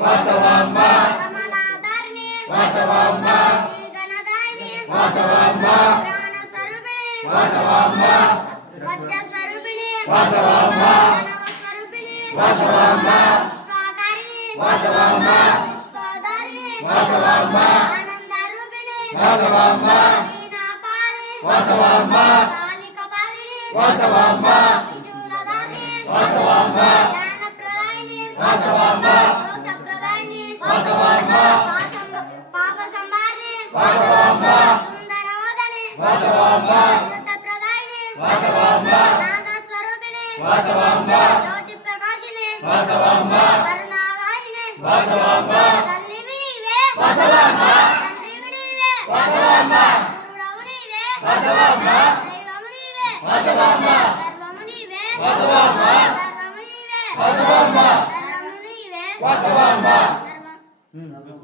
వాసవాంబ కమలాధర్ని వాసవాంబ గణదాయిని వాసవాంబ ప్రాణ స్వరూపిణి వాసవాంబ వజ్ర స్వరూపిణి వాసవాంబ ప్రణవ స్వరూపిణి వాసవాంబ స్వాకారిణి వాసవాంబ స్వధారిణి వాసవాంబ ఆనంద రూపిణి వాసవాంబ వీణాపాణి వాసవాంబ కాళికపాలిని వాసవాంబ త్రిశూలధారిణి వాసవాంబ జ్ఞానప్రదాయిని వాసవాంబ మోక్షప్రదాయిని వాసవాంబ పాప సంహారిణి వాసవాంబ సుందరవదని వాసవాంబ అమృతప్రదాయిని వాసవాంబ నాదస్వరూపిణి వాసవాంబ జ్యోతి ప్రకాశిని వాసవాంబ కరుణావాహిని వాసవాంబ తల్లివి నీవే వాసవాంబ తండ్రివి నీవే వాసవాంబ గురుడవు నీవే వాసవాంబ దైవము నీవే వాసవాంబ సర్వము నీవే వాసవాంబ సర్వము నీవే వాసవాంబ సర్వము నీవే వాసవాంబ సర్వం